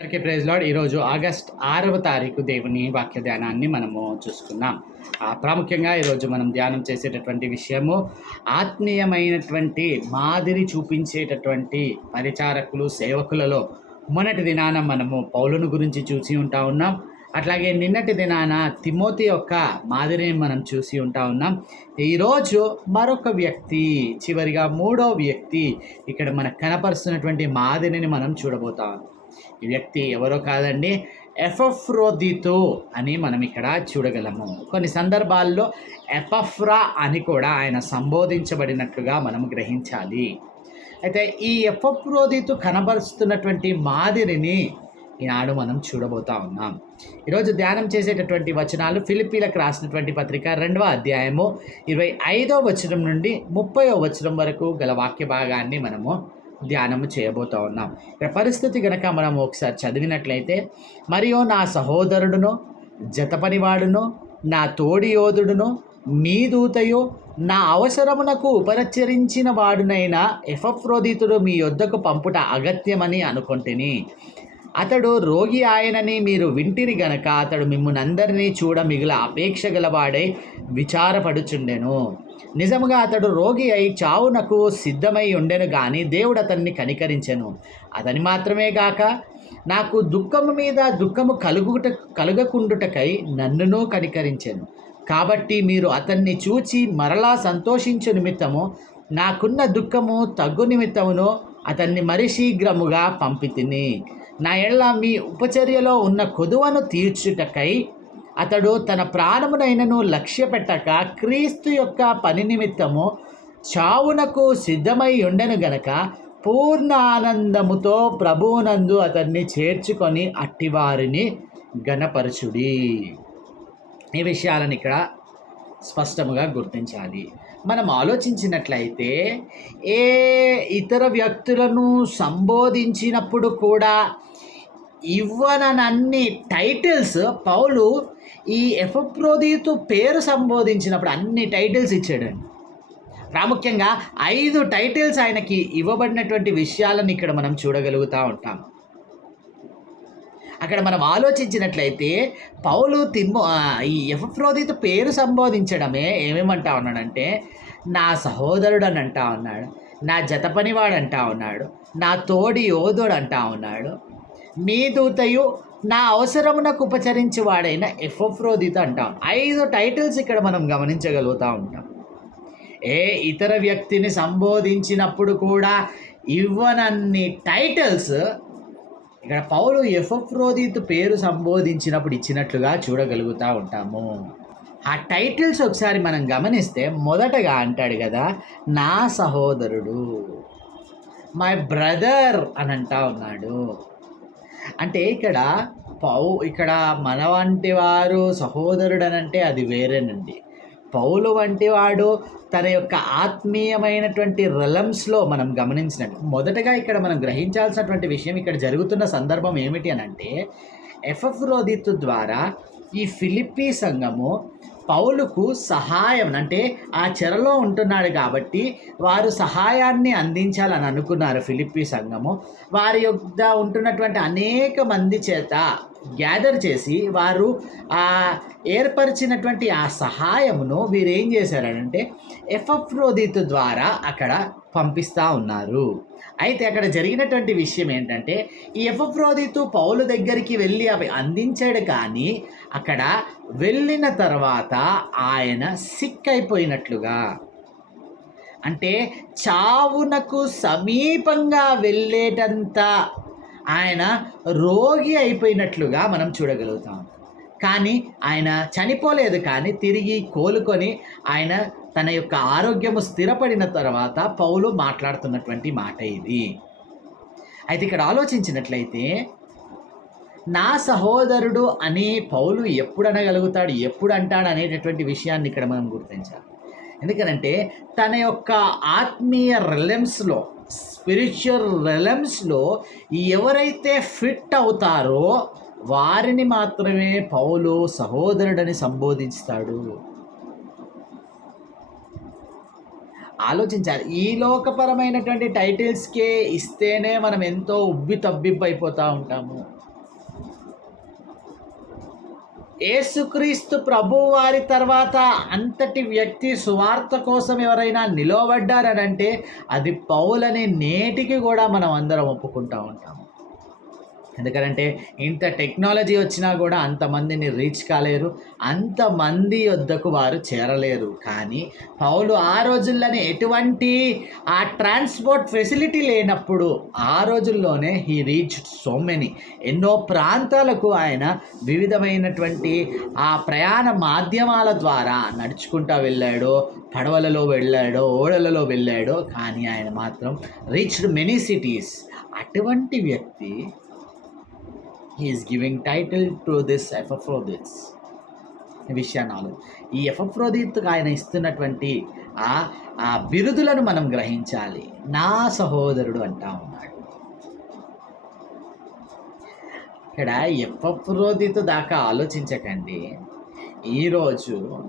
అందరికీ praise lord ఈరోజు August ఆరవ తారీఖు దేవుని వాక్య ధ్యానాన్ని మనము చూసుకున్నాం ఆ, ప్రాముఖ్యంగా ఈరోజు మనం ధ్యానం చేసేటటువంటి విషయము ఆత్మీయమైనటువంటి మాదిరి చూపించేటటువంటి పరిచారకులు సేవకులలో మొన్నటి దినాన మనము పౌలను గురించి చూసి ఉంటా ఉన్నాం. అట్లాగే నిన్నటి దినాన తిమోతి యొక్క మాదిరిని మనం చూసి ఉంటా ఉన్నాం. ఈరోజు మరొక వ్యక్తి చివరిగా మూడో వ్యక్తి ఇక్కడ మనకు కనపరుస్తున్నటువంటి మాదిరిని మనం చూడబోతా ఉన్నాం. ఈ వ్యక్తి ఎవరో కాదండి ఎఫఫ్రోదితో అని మనం ఇక్కడ చూడగలము. కొన్ని సందర్భాల్లో ఎపఫ్రా అని కూడా ఆయన సంబోధించబడినట్లుగా మనం గ్రహించాలి. అయితే ఈ ఎఫఫ్రోదితు కనబరుస్తున్నటువంటి మాదిరిని ఈనాడు మనం చూడబోతా ఉన్నాం. ఈరోజు ధ్యానం చేసేటటువంటి వచనాలు ఫిలిపీలకు రాసినటువంటి పత్రిక రెండవ అధ్యాయము ఇరవై ఐదో వచనం నుండి ముప్పయో వచనం వరకు గల వాక్య భాగాన్ని మనము ధ్యానము చేయబోతూ ఉన్నాం. ఇక్కడ పరిస్థితి గనక మనం ఒకసారి చదివినట్లయితే మరియు నా సహోదరుడును జతపనివాడును నా తోడి యోధుడును మీ దూతయు నా అవసరమునకు ఉపరచరించిన వాడునైన ఎఫఫ్రోదితుడు మీ యొద్దకు పంపుట అగత్యమని అనుకొంటిని. అతడు రోగి ఆయనని మీరు వింటిరి గనక అతడు మిమ్మల్ని అందరినీ చూడ మిగిల అపేక్ష గలవాడై విచారపడుచుండెను. నిజముగా అతడు రోగి అయి చావునకు సిద్ధమై ఉండెను గాని దేవుడు అతన్ని కనికరించెను. అతని మాత్రమే గాక నాకు దుఃఖము మీద దుఃఖము కలుగుట కలుగకుండుటకై నన్నునూ కనికరించెను. కాబట్టి మీరు అతన్ని చూచి మరలా సంతోషించు నిమిత్తము నాకున్న దుఃఖము తగ్గు నిమిత్తమును అతన్ని మరి శీఘ్రముగా పంపితిని. నా ఎడల మీ ఉపచర్యలో ఉన్న కొదువను తీర్చుటకై అతడు తన ప్రాణమునైనను లక్ష్య పెట్టక క్రీస్తు యొక్క పని నిమిత్తము చావునకు సిద్ధమై ఉండెను గనక పూర్ణ ఆనందముతో ప్రభువునందు అతన్ని చేర్చుకొని అట్టివారిని గణపరచుడి ఈ విషయాలను ఇక్కడ స్పష్టముగా గుర్తించాలి. మనం ఆలోచించినట్లయితే ఏ ఇతర వ్యక్తులను సంబోధించినప్పుడు కూడా ఇవ్వనన్ని టైటిల్స్ పౌలు ఈ ఎఫప్రోదీతు పేరు సంబోధించినప్పుడు అన్ని టైటిల్స్ ఇచ్చాడండి. ప్రాముఖ్యంగా ఐదు టైటిల్స్ ఆయనకి ఇవ్వబడినటువంటి విషయాలను ఇక్కడ మనం చూడగలుగుతూ ఉంటాం. అక్కడ మనం ఆలోచించినట్లయితే పౌలు తిమ్మో ఈ ఎఫ్రోదిత పేరు సంబోధించడమే ఏమేమంటా ఉన్నాడంటే నా సహోదరుడు అని అంటా ఉన్నాడు నా జత పనివాడు అంటా ఉన్నాడు నా తోడి యోధుడు అంటా ఉన్నాడు మీ దూతయు నా అవసరమునకు ఉపచరించి వాడైన అంటాం. ఐదు టైటిల్స్ ఇక్కడ మనం గమనించగలుగుతూ ఉంటాం. ఏ ఇతర వ్యక్తిని సంబోధించినప్పుడు కూడా ఇవ్వనన్ని టైటిల్స్ ఇక్కడ పౌలు ఎఫ్రోదిత్ పేరు సంబోధించినప్పుడు ఇచ్చినట్లుగా చూడగలుగుతూ ఉంటాము. ఆ టైటిల్స్ ఒకసారి మనం గమనిస్తే మొదటగా అంటాడు కదా నా సహోదరుడు మై బ్రదర్ అని అంటా ఉన్నాడు. అంటే ఇక్కడ పౌ ఇక్కడ మన వంటి వారు సహోదరుడు అని అంటే అది వేరేనండి. పౌలు వంటి వాడు తన యొక్క ఆత్మీయమైనటువంటి రలమ్స్లో మనం గమనించినట్టు మొదటగా ఇక్కడ మనం గ్రహించాల్సినటువంటి విషయం ఇక్కడ జరుగుతున్న సందర్భం ఏమిటి అని అంటే ఎఫ్రోదిత్ ద్వారా ఈ ఫిలిప్పీ సంఘము పౌలుకు సహాయం అంటే ఆ చెరలో ఉంటున్నాడు కాబట్టి వారు సహాయాన్ని అందించాలని అనుకున్నారు ఫిలిప్పీ సంఘము. వారి యొక్క ఉంటున్నటువంటి అనేక మంది చేత గ్యాదర్ చేసి వారు ఆ ఏర్పరిచినటువంటి ఆ సహాయమును వీరేం చేశారంటే ఎఫ్రోదిత్ ద్వారా అక్కడ పంపిస్తూ ఉన్నారు. అయితే అక్కడ జరిగినటువంటి విషయం ఏంటంటే ఈ ఎఫ్రోదితు పౌలు దగ్గరికి వెళ్ళి అవి అందించాడు కానీ అక్కడ వెళ్ళిన తర్వాత ఆయన సిక్ అయిపోయినట్లుగా అంటే చావునకు సమీపంగా వెళ్ళేటంత ఆయన రోగి అయిపోయినట్లుగా మనం చూడగలుగుతాం. కానీ ఆయన చనిపోలేదు కానీ తిరిగి కోలుకొని ఆయన తన యొక్క ఆరోగ్యము స్థిరపడిన తర్వాత పౌలు మాట్లాడుతున్నటువంటి మాట ఇది. అయితే ఇక్కడ ఆలోచించినట్లయితే నా సహోదరుడు అనే పౌలు ఎప్పుడు అనగలుగుతాడు ఎప్పుడు అంటాడు అనేటటువంటి విషయాన్ని ఇక్కడ మనం గుర్తించాలి. ఎందుకనంటే తన యొక్క ఆత్మీయ రిలెమ్స్లో స్పిరిచువల్ రిలెమ్స్లో ఎవరైతే ఫిట్ అవుతారో వారిని మాత్రమే పౌలు సహోదరుడని సంబోధిస్తాడు. ఆలోచించాలి. ఈ లోకపరమైనటువంటి టైటిల్స్కే ఇస్తేనే మనం ఎంతో ఉబ్బి తబ్బిబ్బు అయిపోతూ ఉంటాము. ఏసుక్రీస్తు ప్రభు వారి తర్వాత అంతటి వ్యక్తి సువార్త కోసం ఎవరైనా నిలవబడ్డారనంటే అది పౌలని నేటికి కూడా మనం అందరం ఒప్పుకుంటా ఉంటాము. ఎందుకంటే ఇంత టెక్నాలజీ వచ్చినా కూడా అంతమందిని రీచ్ కాలేరు అంతమంది వద్దకు వారు చేరలేరు. కానీ పౌలు ఆ రోజుల్లోనే ఎటువంటి ఆ ట్రాన్స్పోర్ట్ ఫెసిలిటీ లేనప్పుడు ఆ రోజుల్లోనే హీ రీచ్ సో మెనీ. ఎన్నో ప్రాంతాలకు ఆయన వివిధమైనటువంటి ఆ ప్రయాణ మాధ్యమాల ద్వారా నడుచుకుంటూ వెళ్ళాడో పడవలలో వెళ్ళాడో ఓడలలో వెళ్ళాడో కానీ ఆయన మాత్రం రీచ్డ్ మెనీ సిటీస్. అటువంటి వ్యక్తి he is giving title to this Epaphroditus ఈ విషయాన్ని ఈ ఎఫ్రోదిత్కు ఆయన ఇస్తున్నటువంటి ఆ ఆ బిరుదులను మనం గ్రహించాలి. నా సహోదరుడు అంటా ఉన్నాడు. ఇక్కడ ఎఫ్ఎఫ్రోదిత్ దాకా ఆలోచించకండి. ఈరోజు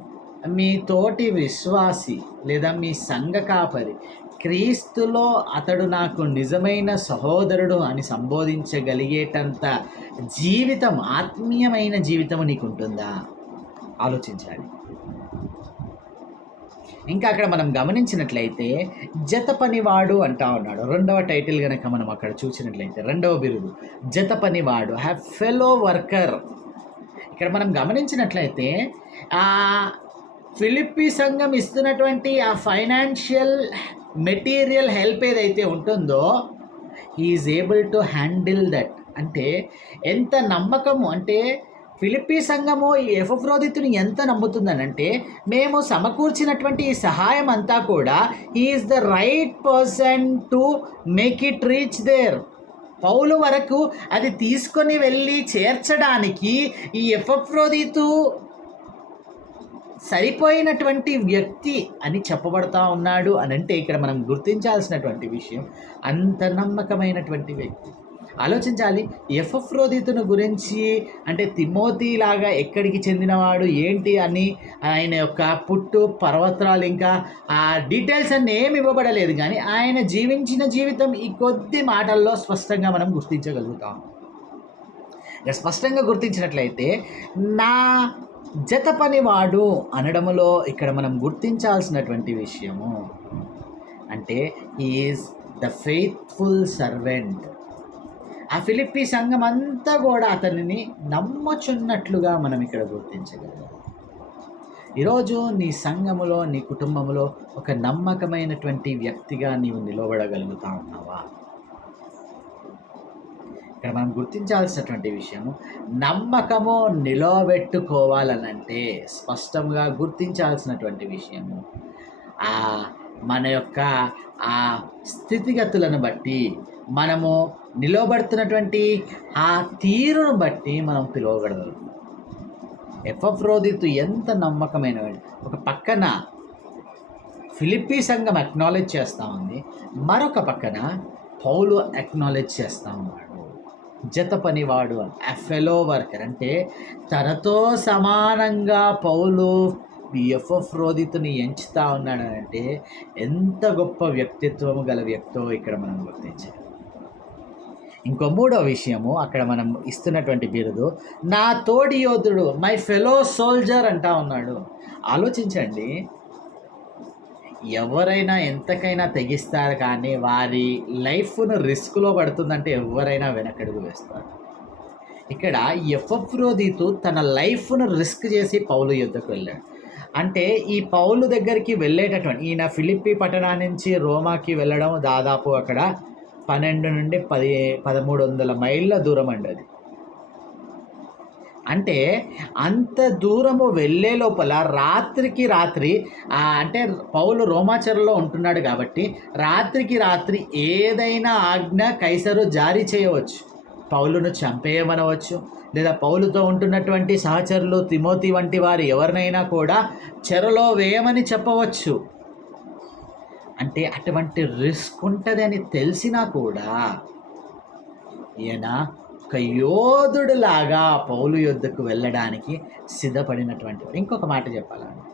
మీ తోటి విశ్వాసి లేదా మీ సంఘ కాపరి క్రీస్తులో అతడు నాకు నిజమైన సహోదరుడు అని సంబోధించగలిగేటంత జీవితం ఆత్మీయమైన జీవితం నీకు ఉంటుందా ఆలోచించాలి. ఇంకా అక్కడ మనం గమనించినట్లయితే జత పనివాడు అంటా ఉన్నాడు. రెండవ టైటిల్ కనుక మనం అక్కడ చూసినట్లయితే రెండవ బిరుదు. జత పనివాడు హ్యావ్ ఫెలో వర్కర్ ఇక్కడ మనం గమనించినట్లయితే ఫిలిప్పీ సంఘం ఇస్తున్నటువంటి ఆ ఫైనాన్షియల్ మెటీరియల్ హెల్ప్ ఏదైతే ఉంటుందో is able to handle that అంటే ఎంత నమ్మకము అంటే ఫిలిప్పీ సంఘము ఈ ఎఫ్రోదితుని ఎంత నమ్ముతుందనంటే మేము సమకూర్చినటువంటి ఈ సహాయం అంతా కూడా is the right person to make it reach there పౌలు వరకు అది తీసుకొని వెళ్ళి చేర్చడానికి ఈ ఎఫ్రోదితు సరిపోయినటువంటి వ్యక్తి అని చెప్పబడతా ఉన్నాడు అని అంటే ఇక్కడ మనం గుర్తించాల్సినటువంటి విషయం అంత నమ్మకమైనటువంటి వ్యక్తి. ఆలోచించాలి ఎఫ్రోదితును గురించి అంటే తిమోతి లాగా ఎక్కడికి చెందినవాడు ఏంటి అని ఆయన యొక్క పుట్టు పర్వతాలు ఇంకా ఆ డీటెయిల్స్ అన్నీ ఏమి ఇవ్వబడలేదు కానీ ఆయన జీవించిన జీవితం ఈ కొద్ది మాటల్లో స్పష్టంగా మనం గుర్తించగలుగుతాం. ఇక స్పష్టంగా గుర్తించినట్లయితే నా జత పనివాడు అనడములో ఇక్కడ మనం గుర్తించాల్సినటువంటి విషయము అంటే ఈజ్ ద ఫెయిత్ఫుల్ సర్వెంట్. ఆ ఫిలిప్పీ సంఘం అంతా కూడా అతనిని నమ్మచున్నట్లుగా మనం ఇక్కడ గుర్తించగలం. ఈరోజు నీ సంఘములో నీ కుటుంబంలో ఒక నమ్మకమైనటువంటి వ్యక్తిగా నీవు నిలబడగలుగుతా ఉన్నావా? ఇక్కడ మనం గుర్తించాల్సినటువంటి విషయము నమ్మకము నిలబెట్టుకోవాలనంటే స్పష్టంగా గుర్తించాల్సినటువంటి విషయము ఆ మన యొక్క ఆ స్థితిగతులను బట్టి మనము నిలవబడుతున్నటువంటి ఆ తీరును బట్టి మనం పిలువగలగలుగుతాం ఎఫ్రోదితు ఎంత నమ్మకమైన ఒక పక్కన ఫిలిప్పీ సంఘం అక్నాలెడ్జ్ చేస్తూ ఉంది మరొక పక్కన పౌలు అక్నాలెడ్జ్ చేస్తూ ఉన్నాడు. జత పనివాడు అని. ఆ ఫెలో వర్కర్ అంటే తనతో సమానంగా పౌలు ఎఫ్రోదితుని ఎంచుతా ఉన్నాడనంటే ఎంత గొప్ప వ్యక్తిత్వము గల వ్యక్తో ఇక్కడ మనం గుర్తించాలి. ఇంకో మూడో విషయము అక్కడ మనం ఇస్తున్నటువంటి బిరుదు నా తోడి యోధుడు మై ఫెలో సోల్జర్ అంటా ఉన్నాడు. ఆలోచించండి ఎవరైనా ఎంతకైనా తెగిస్తారు కానీ వారి లైఫ్ను రిస్క్లో పడుతుందంటే ఎవరైనా వెనకడుగు వేస్తారు. ఇక్కడ ఎఫ్రోదీతు తన లైఫ్ను రిస్క్ చేసి పౌలు యుద్ధకు వెళ్ళాడు. అంటే ఈ పౌలు దగ్గరికి వెళ్ళేటటువంటి ఈయన ఫిలిప్పి పట్టణా నుంచి రోమాకి వెళ్ళడం దాదాపు అక్కడ పన్నెండు నుండి పది పదమూడు వందల మైళ్ళ దూరం అండి అది. అంటే అంత దూరము వెళ్ళే లోపల రాత్రికి రాత్రి అంటే పౌలు రోమాచరంలో ఉంటున్నాడు కాబట్టి రాత్రికి రాత్రి ఏదైనా ఆజ్ఞ కైసరు జారీ చేయవచ్చు. పౌలును చంపేయమనవచ్చు. లేదా పౌలుతో ఉంటున్నటువంటి సహచరులు తిమోతి వంటి వారు ఎవరినైనా కూడా చెరలో వేయమని చెప్పవచ్చు. అంటే అటువంటి రిస్క్ ఉంటుంది అని తెలిసినా కూడా ఈయన ఒక యోధుడులాగా పౌలు యుద్ధకు వెళ్ళడానికి సిద్ధపడినటువంటి వాడు. ఇంకొక మాట చెప్పాలండి.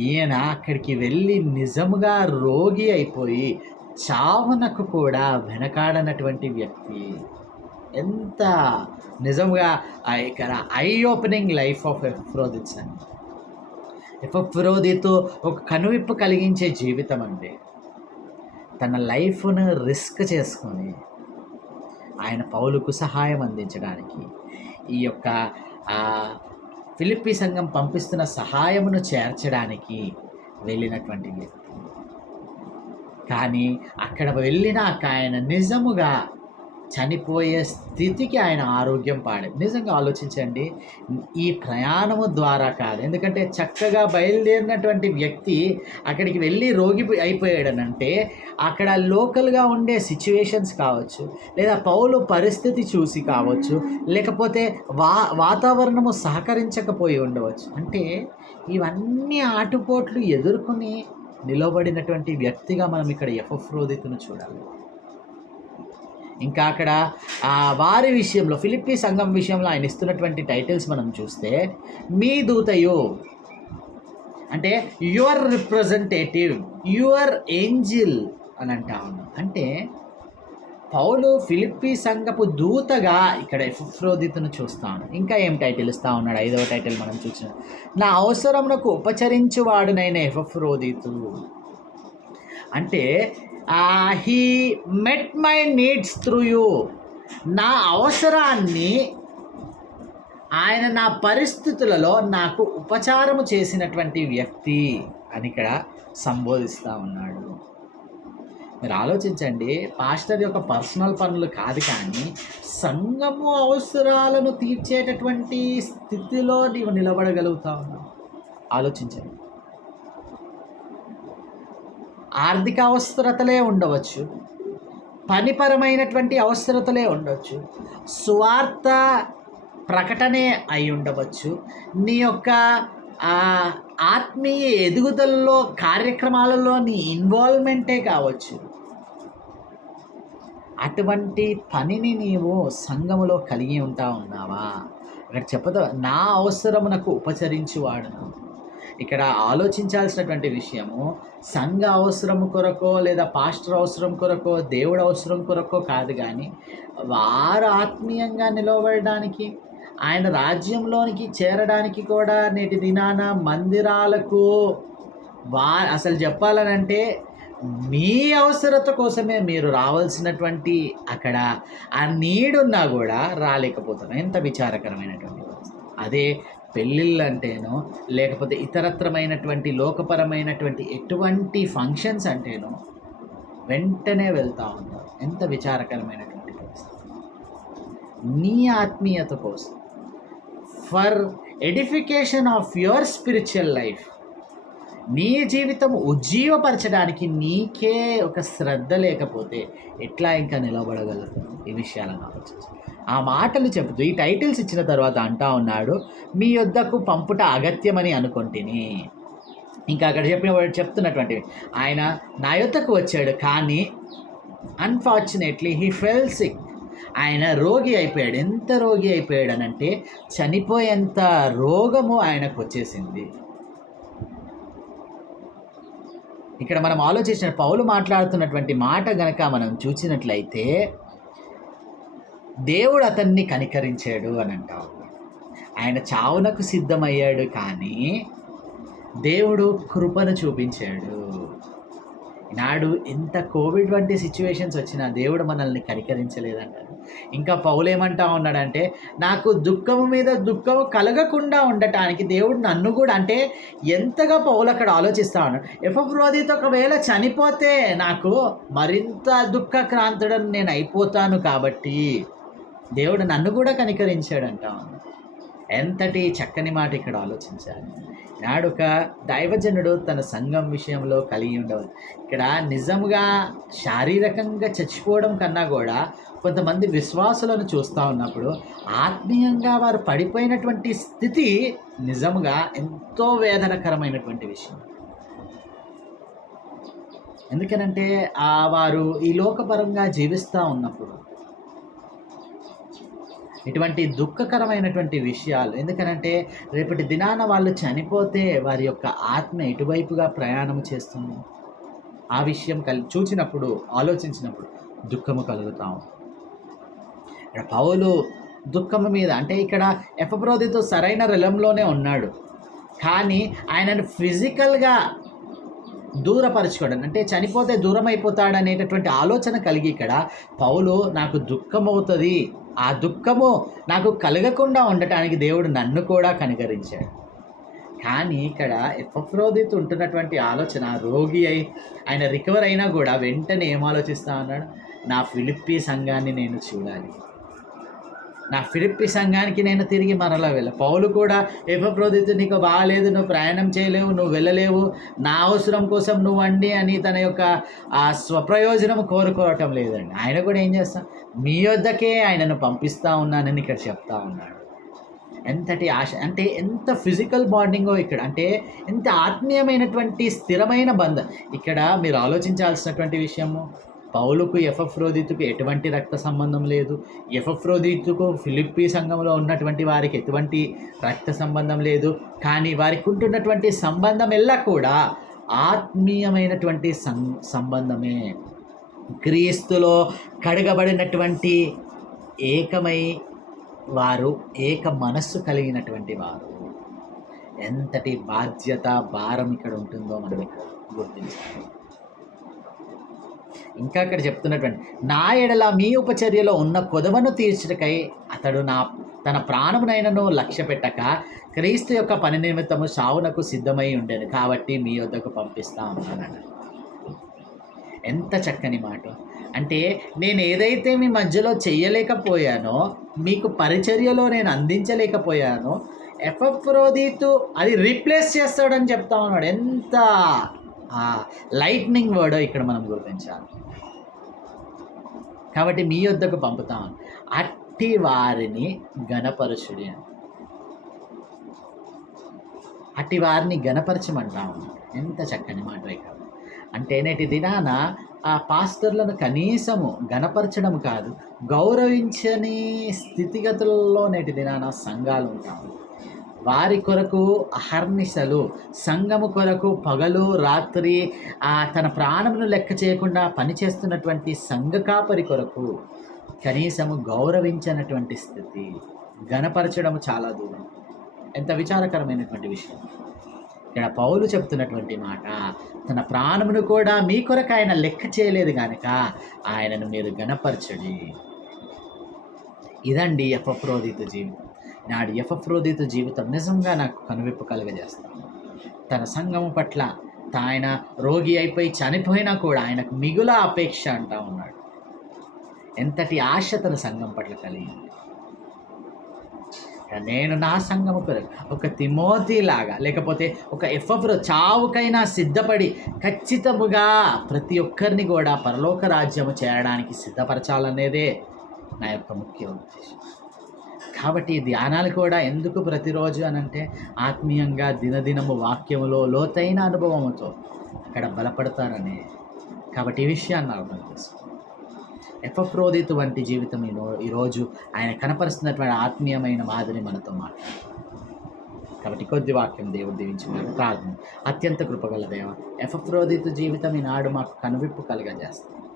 ఈయన అక్కడికి వెళ్ళి నిజముగా రోగి అయిపోయి చావునకు కూడా వెనకాడనటువంటి వ్యక్తి. ఎంత నిజంగా ఇక్కడ I opening life of Epaphroditus అండి. ఎఫ్రోదితో ఒక కనువిప్పు కలిగించే జీవితం అండి. తన లైఫ్ను రిస్క్ చేసుకొని ఆయన పౌలుకు సహాయం అందించడానికి ఈ యొక్క ఫిలిప్పీ సంఘం పంపిస్తున్న సహాయమును చేర్చడానికి వెళ్ళినటువంటి వ్యక్తి. కానీ అక్కడ వెళ్ళినాక ఆయన నిజముగా చనిపోయే స్థితికి ఆయన ఆరోగ్యం పాడేది నిజంగా ఆలోచించండి ఈ ప్రయాణము ద్వారా కాదు. ఎందుకంటే చక్కగా బయలుదేరినటువంటి వ్యక్తి అక్కడికి వెళ్ళి రోగి అయిపోయాడనంటే అక్కడ లోకల్గా ఉండే సిచ్యువేషన్స్ కావచ్చు లేదా పౌలు పరిస్థితి చూసి కావచ్చు లేకపోతే వా వాతావరణము సహకరించకపోయి ఉండవచ్చు. అంటే ఇవన్నీ ఆటుపోట్లు ఎదుర్కొని నిలబడినటువంటి వ్యక్తిగా మనం ఇక్కడ ఎఫ్రోదితును చూడాలి. ఇంకా అక్కడ ఆ వారి విషయంలో ఫిలిప్పీ సంఘం విషయంలో ఆయన ఇస్తున్నటువంటి టైటిల్స్ మనం చూస్తే మీ దూతయు అంటే యువర్ రిప్రజెంటేటివ్ యువర్ ఏంజిల్ అని అంటా ఉన్నాం. అంటే పౌలు ఫిలిప్పీ సంఘపు దూతగా ఇక్కడ ఎఫ్రోదితును చూస్తాను ఇంకా ఏం టైటిల్ ఇస్తా ఉన్నాడు? ఐదవ టైటిల్ మనం చూసిన నా అవసరమునకు ఉపచరించువాడునైన ఎఫ్రోదితు. అంటే he met my needs through you నా అవసరాన్ని ఆయన నా పరిస్థితులలో నాకు ఉపచారము చేసినటువంటి వ్యక్తి అని ఇక్కడ సంబోధిస్తూ ఉన్నాడు. మీరు ఆలోచించండి పాస్టర్ యొక్క పర్సనల్ పనులు కాదు కానీ సంఘము అవసరాలను తీర్చేటటువంటి స్థితిలో నీవు నిలబడగలుగుతా ఉన్నావు ఆలోచించండి. ఆర్థిక అవసరతలే ఉండవచ్చు. పనిపరమైనటువంటి అవసరతలే ఉండవచ్చు. స్వార్థ ప్రకటనే అయి ఉండవచ్చు. నీ యొక్క ఆత్మీయ ఎదుగుదలలో కార్యక్రమాలలో నీ ఇన్వాల్వ్మెంటే కావచ్చు. అటువంటి పనిని నీవు సంఘములో కలిగి ఉంటా ఉన్నావా? ఇక్కడ చెప్పదు నా అవసరమునకు ఉపచరించువాడును. ఇక్కడ ఆలోచించాల్సినటువంటి విషయము సంఘ అవసరం కొరకో లేదా పాస్టర్ అవసరం కొరకో దేవుడు అవసరం కొరకో కాదు కానీ వారు ఆత్మీయంగా నిలవబడడానికి ఆయన రాజ్యంలోనికి చేరడానికి కూడా నేటి దినాన మందిరాలకు వా అసలు చెప్పాలనంటే మీ అవసరత కోసమే మీరు రావాల్సినటువంటి అక్కడ ఆ నీడున్నా కూడా రాలేకపోతున్నారు ఎంత విచారకరమైనటువంటి అదే పెళ్ళిళ్ళు అంటేనో లేకపోతే ఇతరత్రమైనటువంటి లోకపరమైనటువంటి ఎటువంటి ఫంక్షన్స్ అంటేనో వెంటనే వెళ్తూ ఉంటారు. ఎంత విచారకరమైనటువంటి పరిస్థితి. నీ ఆత్మీయత కోసం for edification of your spiritual life నీ జీవితం ఉజ్జీవపరచడానికి నీకే ఒక శ్రద్ధ లేకపోతే ఎట్లా ఇంకా నిలబడగలుగుతావు ఈ విషయాలను ఆలోచించి. ఆ మాటలు చెబుతూ ఈ టైటిల్స్ ఇచ్చిన తర్వాత అంటా ఉన్నాడు మీ యొద్దకు పంపుట అగత్యమని అనుకుంటుని. ఇంకా అక్కడ చెప్పిన వాడు ఆయన నా యొద్దకు వచ్చాడు కానీ అన్ఫార్చునేట్లీ హీ ఫెల్ సిక్ ఆయన రోగి అయిపోయాడు. ఎంత రోగి అయిపోయాడు అని అంటే చనిపోయేంత రోగము ఆయనకు వచ్చేసింది. ఇక్కడ మనం ఆలోచించిన పౌలు మాట్లాడుతున్నటువంటి మాట గనక మనం చూసినట్లయితే దేవుడు అతన్ని కనికరించాడు అని అంటాం ఆయన చావునకు సిద్ధమయ్యాడు కానీ దేవుడు కృపను చూపించాడు. నాడు ఎంత కోవిడ్ వంటి సిచ్యువేషన్స్ వచ్చినా దేవుడు మనల్ని కనికరించలేదంటారు ఇంకా పౌలేమంటా ఉన్నాడంటే నాకు దుఃఖము మీద దుఃఖము కలగకుండా ఉండటానికి దేవుడు నన్ను కూడా అంటే ఎంతగా పౌలు అక్కడ ఆలోచిస్తా ఉన్నాడు. ఎఫబ్రోధితో ఒకవేళ చనిపోతే నాకు మరింత దుఃఖక్రాంతుడని నేను అయిపోతాను కాబట్టి దేవుడు నన్ను కూడా కనికరించాడంటా ఉన్నాడు. ఎంతటి చక్కని మాట ఇక్కడ ఆలోచించాలి నాడు ఒక దైవజనుడు తన సంఘం విషయంలో కలిగి ఉండవు ఇక్కడ నిజంగా శారీరకంగా చచ్చిపోవడం కన్నా కూడా కొంతమంది విశ్వాసులను చూస్తూ ఉన్నప్పుడు ఆత్మీయంగా వారు పడిపోయినటువంటి స్థితి నిజంగా ఎంతో వేదనకరమైనటువంటి విషయం. ఎందుకనంటే ఆ వారు ఈ లోకపరంగా జీవిస్తూ ఉన్నప్పుడు ఇటువంటి దుఃఖకరమైనటువంటి విషయాలు. ఎందుకనంటే రేపటి దినాన వాళ్ళు చనిపోతే వారి యొక్క ఆత్మ ఎటువైపుగా ప్రయాణం చేస్తుంది? ఆ విషయం కల్ చూచినప్పుడు ఆలోచించినప్పుడు దుఃఖము కలుగుతాం ఇక్కడ పౌలు దుఃఖము మీద అంటే ఇక్కడ ఎఫబ్రోధితో సరైన రిలంలోనే ఉన్నాడు. కానీ ఆయనను ఫిజికల్గా దూరపరచుకోవడం అంటే చనిపోతే దూరం అయిపోతాడనేటటువంటి ఆలోచన కలిగి ఇక్కడ పౌలు నాకు దుఃఖం అవుతుంది ఆ దుఃఖము నాకు కలగకుండా ఉండటానికి దేవుడు నన్ను కూడా కనికరించాడు. కానీ ఇక్కడ ఎఫ్రోదిత్ ఉంటున్నటువంటి ఆలోచన రోగి అయి ఆయన రికవర్ అయినా కూడా వెంటనే ఏం ఆలోచిస్తా నా ఫిలిప్పీ సంఘాన్ని నేను చూడాలి. నా ఫిలిప్పి సంఘానికి నేను తిరిగి మరలా వెళ్ళ. పౌలు కూడా ఎఫప్రోదితు నీకు బాగాలేదు నువ్వు ప్రయాణం చేయలేవు నువ్వు వెళ్ళలేవు. నా అవసరం కోసం నువ్వు అండి అని తన యొక్క ఆ స్వప్రయోజనం కోరుకోవటం లేదండి. ఆయన కూడా ఏం చేస్తాం? మీ వద్దకే ఆయనను పంపిస్తా ఉన్నానని ఇక్కడ చెప్తా ఉన్నాడు. ఎంతటి ఆశ అంటే ఎంత ఫిజికల్ బాండింగో ఇక్కడ. అంటే ఎంత ఆత్మీయమైనటువంటి స్థిరమైన బంధం. ఇక్కడ మీరు ఆలోచించాల్సినటువంటి విషయము పౌలుకు ఎఫఫ్రోదితుకు ఎటువంటి రక్త సంబంధం లేదు. ఎఫఫ్రోదితుకు ఫిలిప్పీ సంఘంలో ఉన్నటువంటి వారికి ఎటువంటి రక్త సంబంధం లేదు. కానీ వారికి ఉంటున్నటువంటి సంబంధం ఎల్లా కూడా ఆత్మీయమైనటువంటి సం సంబంధమే. క్రీస్తులో కడగబడినటువంటి ఏకమై వారు ఏక మనస్సు కలిగినటువంటి వారు. ఎంతటి బాధ్యత భారం ఇక్కడ ఉంటుందో మనం ఇక్కడ గుర్తించాలి. ఇంకా అక్కడ చెప్తున్నటువంటి నా ఎడల మీ ఉపచర్యలో ఉన్న కొదవను తీర్చుటకై అతడు నా తన ప్రాణమునైనను లక్ష్య పెట్టక క్రీస్తు యొక్క పని నిమిత్తము సావునకు సిద్ధమై ఉండేది కాబట్టి మీ వద్దకు పంపిస్తా ఉన్నానట ఎంత చక్కని మాట. అంటే నేను ఏదైతే మీ మధ్యలో చేయలేకపోయానో మీకు పరిచర్యలో నేను అందించలేకపోయానో ఎఫ్రోదీతు అది రీప్లేస్ చేస్తాడని చెప్తా ఉన్నాడు. ఎంత లైట్నింగ్ వర్డ్ ఇక్కడ మనం గుర్తించాలి. కాబట్టి మీ వద్దకు పంపుతాం. అట్టి వారిని గణపరచుడి అని. అట్టి వారిని గణపరచమంటాము ఎంత చక్కని మాట ఇక్కడ. అంటే నేటి దినాన ఆ పాస్టర్లను కనీసము గణపరచడం కాదు గౌరవించని స్థితిగతుల్లో నేటి దినాన సంఘాలు ఉంటాము వారి కొరకు అహర్నిశలు సంఘము కొరకు పగలు రాత్రి తన ప్రాణమును లెక్క చేయకుండా పనిచేస్తున్నటువంటి సంఘ కాపరి కొరకు కనీసము గౌరవించినటువంటి స్థితి గణపరచడం చాలా దూరం. ఎంత విచారకరమైనటువంటి విషయం. ఇక్కడ పౌలు చెప్తున్నటువంటి మాట తన ప్రాణమును కూడా మీ కొరకు ఆయన లెక్క చేయలేదు కనుక ఆయనను మీరు గణపరచడి ఇదండి అపప్రోదిత జీవితం. నాడు ఎఫ్రోదిత జీవితం నిజంగా నాకు కనువిప్పు కలుగజేస్తాను తన సంఘము పట్ల ఆయన రోగి అయిపోయి చనిపోయినా కూడా ఆయనకు మిగుల అపేక్ష అంటా ఉన్నాడు. ఎంతటి ఆశ తన సంఘం పట్ల కలిగింది. నేను నా సంఘము కొరకు ఒక తిమోతి లాగా లేకపోతే ఒక ఎఫ్ఎఫ్రో చావుకైనా సిద్ధపడి ఖచ్చితముగా ప్రతి ఒక్కరిని కూడా పరలోక రాజ్యము చేరడానికి సిద్ధపరచాలనేదే నా యొక్క ముఖ్య ఉద్దేశం. కాబట్టి ధ్యానాలు కూడా ఎందుకు ప్రతిరోజు అనంటే ఆత్మీయంగా దినదినము వాక్యములో లోతైన అనుభవముతో అక్కడ బలపడతారని. కాబట్టి ఈ విషయాన్ని అర్థం చేసుకోండి ఎఫప్రోదితు వంటి జీవితం ఈరో- ఈరోజు ఆయన కనపరుస్తున్నటువంటి ఆత్మీయమైన మాదిరి మనతో మాట్లాడు కాబట్టి కొద్ది వాక్యం దేవుడు దీవించమని ప్రార్థన. అత్యంత కృపగల దేవ ఎఫప్రోదితు జీవితం ఈనాడు మాకు కనువిప్పు కలగజేస్తుంది.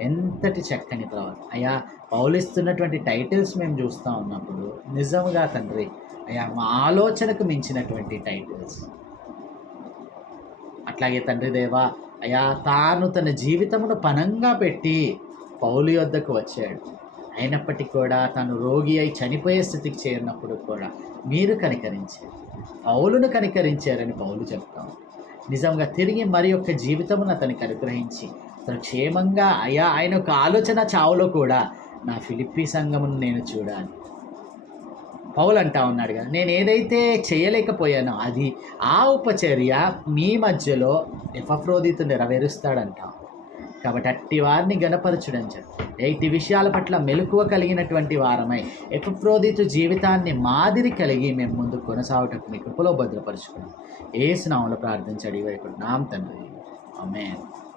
ఎంతటి చక్కని ప్రవర్తన అయ్యా పౌలిస్తున్నటువంటి టైటిల్స్ మేము చూస్తూ ఉన్నప్పుడు నిజంగా తండ్రి అయ్యా మా ఆలోచనకు మించినటువంటి టైటిల్స్. అట్లాగే తండ్రి దేవా అయ్యా తాను తన జీవితమును పనంగా పెట్టి పౌలు యొద్దకు వచ్చాడు. అయినప్పటికీ కూడా తను రోగి అయి చనిపోయే స్థితికి చేరినప్పుడు కూడా మీరు కనికరించారు. పౌలును కనికరించారని పౌలు చెప్తాం. నిజంగా తిరిగి మరి యొక్క జీవితమును అతనికి అనుగ్రహించి అతను క్షేమంగా అయ్యా ఆయన ఒక ఆలోచన చావులో కూడా నా ఫిలిప్పీ సంఘమును నేను చూడాలి. పౌలు అంటా ఉన్నాడు నేను ఏదైతే చేయలేకపోయానో అది ఆ ఉపచర్య మీ మధ్యలో ఎఫ్రోదితో నెరవేరుస్తాడంట. కాబట్టి అట్టి వారిని గణపరచుడని చెప్పి. ఇటు విషయాల పట్ల మెలకువ కలిగినటువంటి వారమై ఎఫ్రోదితు జీవితాన్ని మాదిరి కలిగి మేము ముందు కొనసాగుటకు మీ కృపలో భద్రపరుచుకున్నాం. ఏ స్నామంలో ప్రార్థించడి వైపు నామ తండ్రి. ఆమేన్.